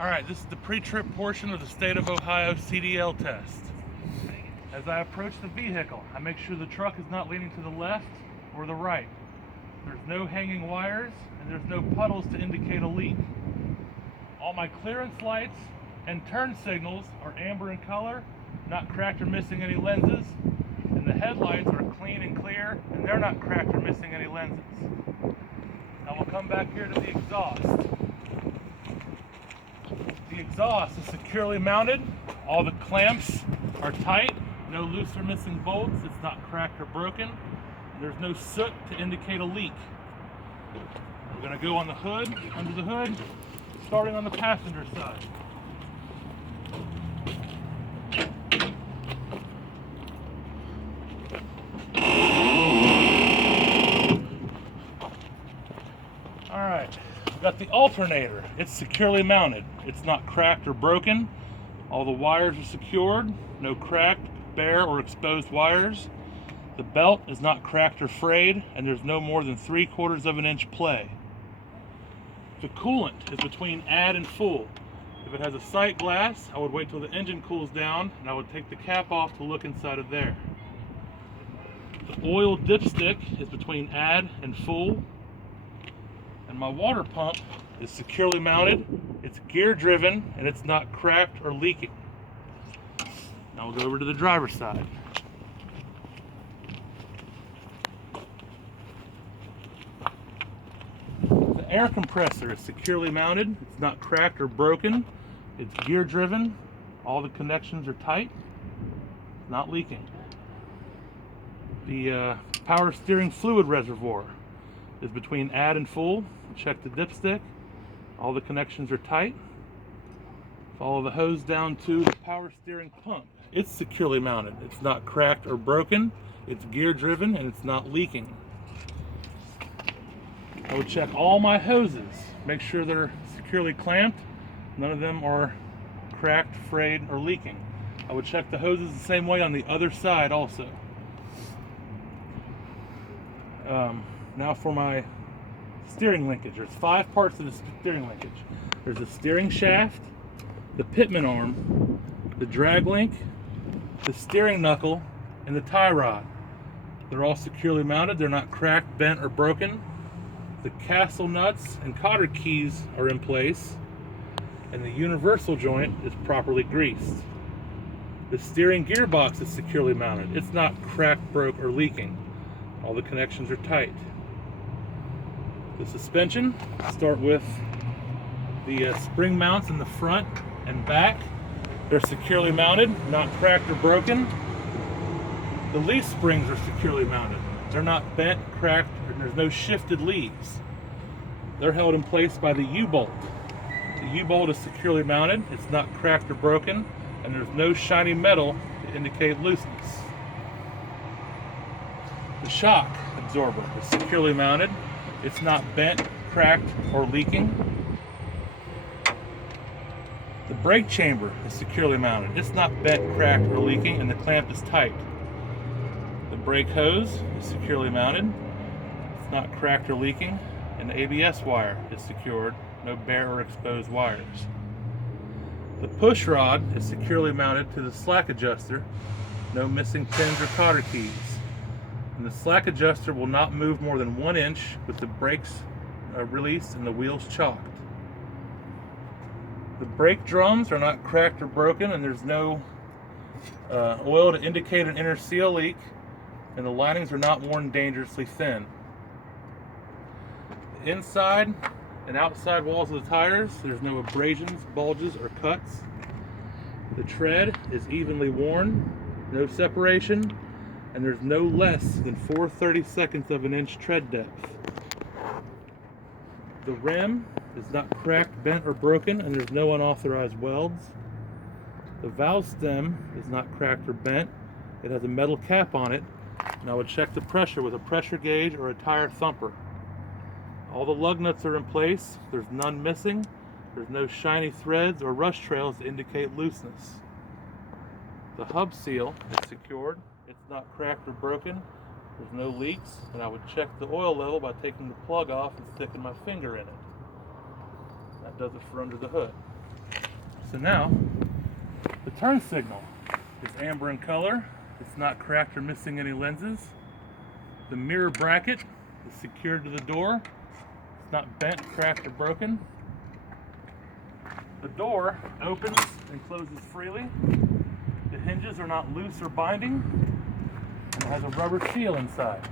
Alright, this is the pre-trip portion of the State of Ohio CDL test. As I approach the vehicle, I make sure the truck is not leaning to the left or the right. There's no hanging wires and there's no puddles to indicate a leak. All my clearance lights and turn signals are amber in color, not cracked or missing any lenses, and the headlights are clean and clear and they're not cracked or missing any lenses. Now we'll come back here to the exhaust. The exhaust is securely mounted. All the clamps are tight. No loose or missing bolts. It's not cracked or broken. There's no soot to indicate a leak. We're going to go on the hood, under the hood, starting on the passenger side. Alright, we've got the alternator. It's securely mounted. It's not cracked or broken. All the wires are secured. No cracked, bare, or exposed wires. The belt is not cracked or frayed, and there's no more than 3/4 of an inch play. The coolant is between add and full. If it has a sight glass, I would wait till the engine cools down, and I would take the cap off to look inside of there. The oil dipstick is between add and full. And my water pump is securely mounted, it's gear driven, and it's not cracked or leaking. Now we'll go over to the driver's side. The air compressor is securely mounted, it's not cracked or broken, it's gear driven, all the connections are tight, it's not leaking. The power steering fluid reservoir is between add and full. Check the dipstick. All the connections are tight. Follow the hose down to the power steering pump. It's securely mounted. It's not cracked or broken. It's gear driven and it's not leaking. I would check all my hoses. Make sure they're securely clamped. None of them are cracked, frayed, or leaking. I would check the hoses the same way on the other side also. Now for my steering linkage. There's 5 parts of the steering linkage. There's the steering shaft, the pitman arm, the drag link, the steering knuckle, and the tie rod. They're all securely mounted. They're not cracked, bent, or broken. The castle nuts and cotter keys are in place, and the universal joint is properly greased. The steering gearbox is securely mounted. It's not cracked, broke, or leaking. All the connections are tight. The suspension, start with the spring mounts in the front and back. They're securely mounted, not cracked or broken. The leaf springs are securely mounted. They're not bent, cracked, and there's no shifted leaves. They're held in place by the U-bolt. The U-bolt is securely mounted, it's not cracked or broken, and there's no shiny metal to indicate looseness. The shock absorber is securely mounted. It's not bent, cracked, or leaking. The brake chamber is securely mounted. It's not bent, cracked, or leaking, and the clamp is tight. The brake hose is securely mounted. It's not cracked or leaking, and the ABS wire is secured. No bare or exposed wires. The push rod is securely mounted to the slack adjuster. No missing pins or cotter keys. And the slack adjuster will not move more than 1 inch with the brakes released and the wheels chalked. The brake drums are not cracked or broken, and there's no oil to indicate an inner seal leak, and the linings are not worn dangerously thin. The inside and outside walls of the tires, there's no abrasions, bulges, or cuts. The tread is evenly worn, no separation, and there's no less than 4/32 of an inch tread depth. The rim is not cracked, bent, or broken, and there's no unauthorized welds. The valve stem is not cracked or bent. It has a metal cap on it, and I would check the pressure with a pressure gauge or a tire thumper. All the lug nuts are in place. There's none missing. There's no shiny threads or rust trails to indicate looseness. The hub seal is secured. It's not cracked or broken. There's no leaks, and I would check the oil level by taking the plug off and sticking my finger in it. That does it for under the hood. So now, the turn signal is amber in color. It's not cracked or missing any lenses. The mirror bracket is secured to the door. It's not bent, cracked, or broken. The door opens and closes freely. The hinges are not loose or binding, and it has a rubber seal inside.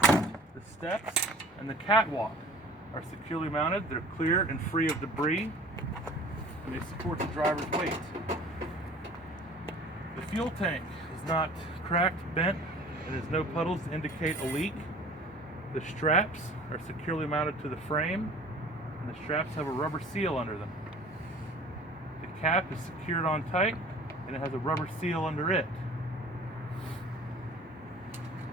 The steps and the catwalk are securely mounted. They're clear and free of debris, and they support the driver's weight. The fuel tank is not cracked, bent, and there's no puddles to indicate a leak. The straps are securely mounted to the frame, and the straps have a rubber seal under them. The cap is secured on tight, and it has a rubber seal under it.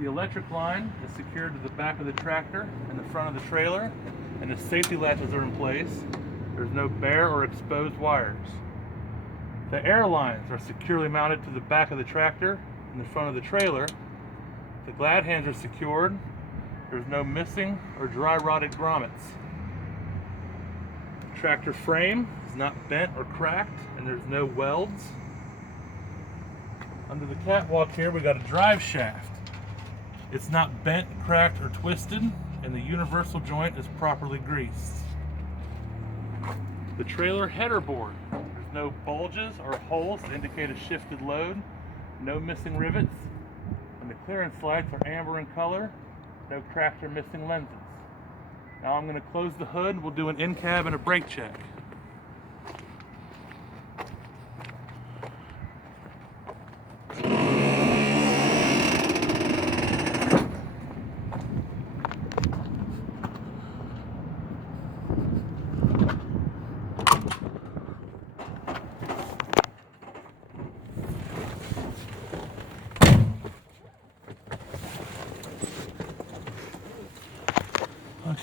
The electric line is secured to the back of the tractor and the front of the trailer, and the safety latches are in place. There's no bare or exposed wires. The air lines are securely mounted to the back of the tractor and the front of the trailer. The glad hands are secured. There's no missing or dry rotted grommets. The tractor frame is not bent or cracked, and there's no welds. Under the catwalk here, we got a drive shaft. It's not bent, cracked, or twisted, and the universal joint is properly greased. The trailer header board, there's no bulges or holes to indicate a shifted load, no missing rivets, and the clearance lights are amber in color, no cracked or missing lenses. Now I'm going to close the hood. We'll do an in-cab and a brake check.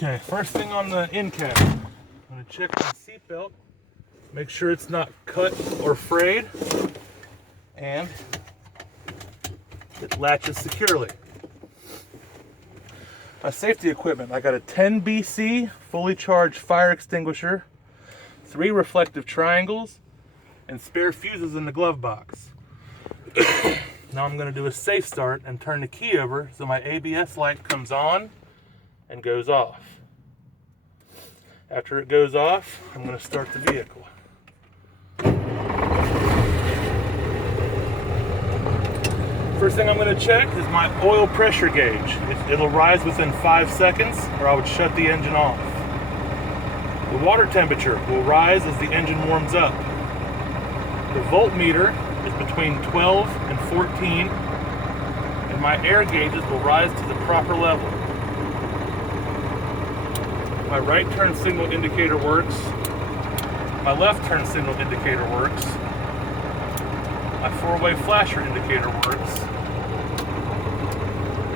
Okay, first thing on the in cab, I'm going to check my seatbelt, make sure it's not cut or frayed, and it latches securely. My safety equipment, I got a 10 BC fully charged fire extinguisher, 3 reflective triangles, and spare fuses in the glove box. Now I'm going to do a safe start and turn the key over so my ABS light comes on and goes off. After it goes off, I'm going to start the vehicle. First thing I'm going to check is my oil pressure gauge. It'll rise within 5 seconds, or I would shut the engine off. The water temperature will rise as the engine warms up. The voltmeter is between 12 and 14, and my air gauges will rise to the proper level. My right turn signal indicator works. My left turn signal indicator works. My 4-way flasher indicator works.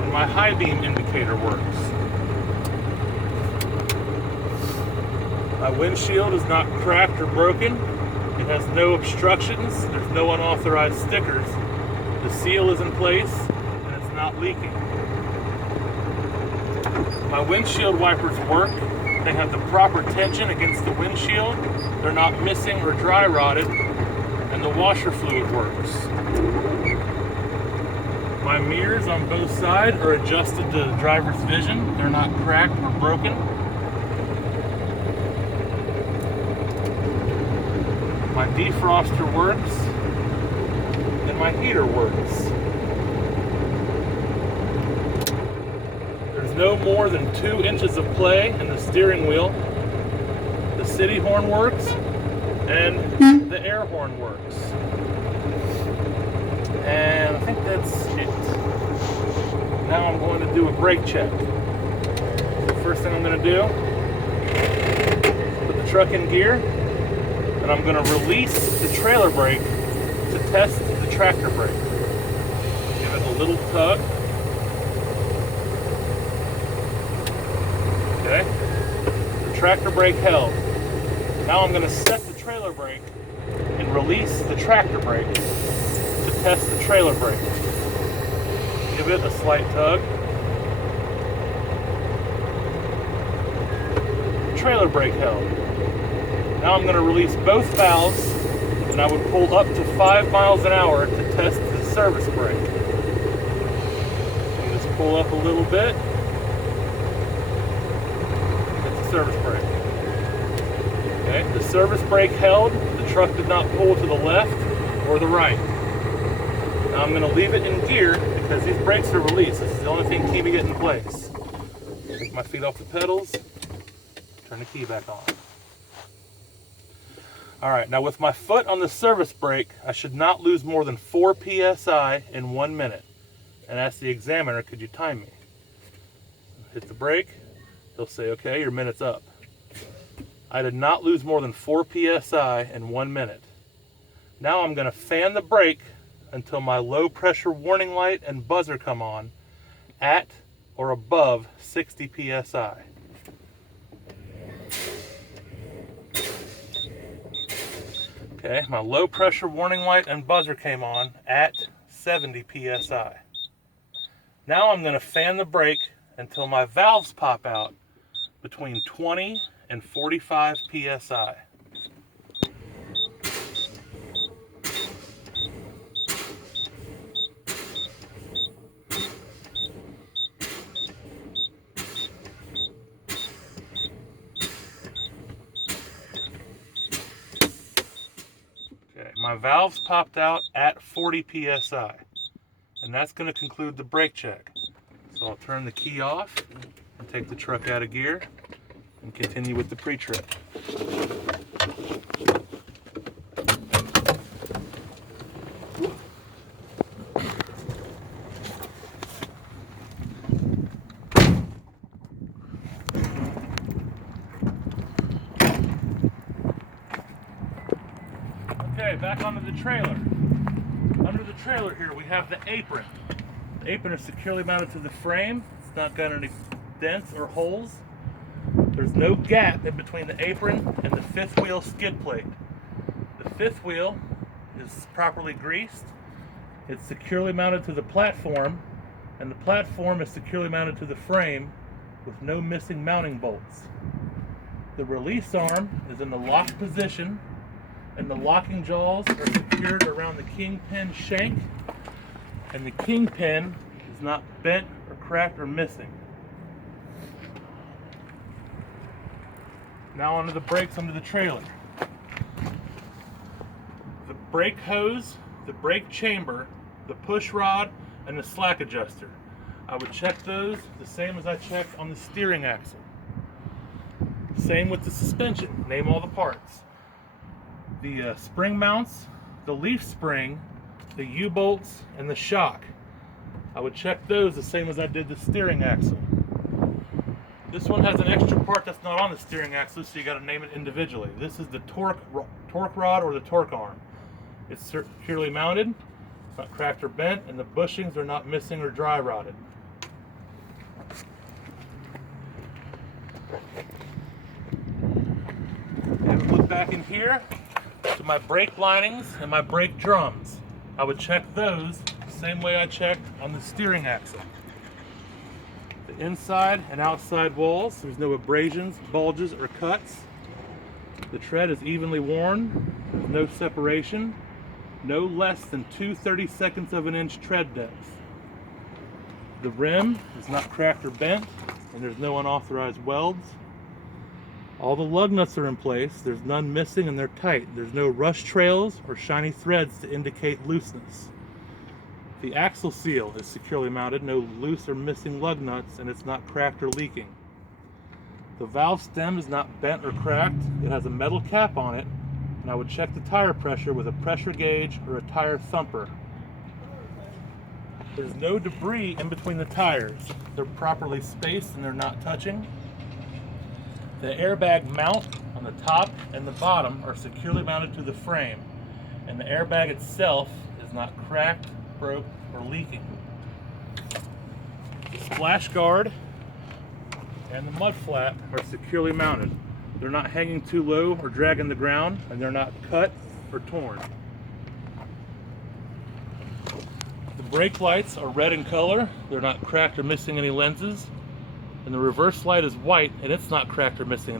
And my high beam indicator works. My windshield is not cracked or broken. It has no obstructions. There's no unauthorized stickers. The seal is in place and it's not leaking. My windshield wipers work. They have the proper tension against the windshield. They're not missing or dry rotted, and the washer fluid works. My mirrors on both sides are adjusted to the driver's vision. They're not cracked or broken. My defroster works, and my heater works. No more than 2 inches of play in the steering wheel. The city horn works and the air horn works. And I think that's it. Now I'm going to do a brake check. The first thing I'm going to do, put the truck in gear, and I'm going to release the trailer brake to test the tractor brake. Give it a little tug. Okay, the tractor brake held. Now I'm going to set the trailer brake and release the tractor brake to test the trailer brake. Give it a slight tug. Trailer brake held. Now I'm going to release both valves, and I would pull up to 5 miles an hour to test the service brake. So just pull up a little bit. That's the service brake. Okay, the service brake held. The truck did not pull to the left or the right. Now I'm going to leave it in gear because these brakes are released. This is the only thing keeping it in place. Take my feet off the pedals, turn the key back on. Alright, now with my foot on the service brake, I should not lose more than 4 psi in 1 minute. And ask the examiner, could you time me? Hit the brake, he'll say, okay, your minute's up. I did not lose more than 4 psi in 1 minute. Now I'm going to fan the brake until my low pressure warning light and buzzer come on at or above 60 psi. Okay, my low pressure warning light and buzzer came on at 70 psi. Now I'm going to fan the brake until my valves pop out between 20 and 45 psi. Okay, my valves popped out at 40 psi, and that's going to conclude the brake check. So I'll turn the key off and take the truck out of gear and continue with the pre-trip. Okay, back onto the trailer. Under the trailer here we have the apron. The apron is securely mounted to the frame. It's not got any dents or holes. There's no gap in between the apron and the fifth wheel skid plate. The fifth wheel is properly greased. It's securely mounted to the platform, and the platform is securely mounted to the frame with no missing mounting bolts. The release arm is in the locked position, and the locking jaws are secured around the kingpin shank, and the kingpin is not bent or cracked or missing. Now onto the brakes under the trailer. The brake hose, the brake chamber, the push rod, and the slack adjuster. I would check those the same as I checked on the steering axle. Same with the suspension. Name all the parts. The spring mounts, the leaf spring, the U-bolts, and the shock. I would check those the same as I did the steering axle. This one has an extra part that's not on the steering axle, so you got to name it individually. This is the torque rod or the torque arm. It's securely mounted, it's not cracked or bent, and the bushings are not missing or dry rotted. And look back in here to my brake linings and my brake drums. I would check those the same way I checked on the steering axle. The inside and outside walls, there's no abrasions, bulges, or cuts. The tread is evenly worn, there's no separation, no less than 2/32 of an inch tread depth. The rim is not cracked or bent, and there's no unauthorized welds. All the lug nuts are in place, there's none missing, and they're tight. There's no rush trails or shiny threads to indicate looseness. The axle seal is securely mounted, no loose or missing lug nuts, and it's not cracked or leaking. The valve stem is not bent or cracked. It has a metal cap on it, and I would check the tire pressure with a pressure gauge or a tire thumper. There's no debris in between the tires. They're properly spaced and they're not touching. The airbag mount on the top and the bottom are securely mounted to the frame, and the airbag itself is not cracked, broke, or leaking. The splash guard and the mud flap are securely mounted. They're not hanging too low or dragging the ground, and they're not cut or torn. The brake lights are red in color. They're not cracked or missing any lenses. And the reverse light is white, and it's not cracked or missing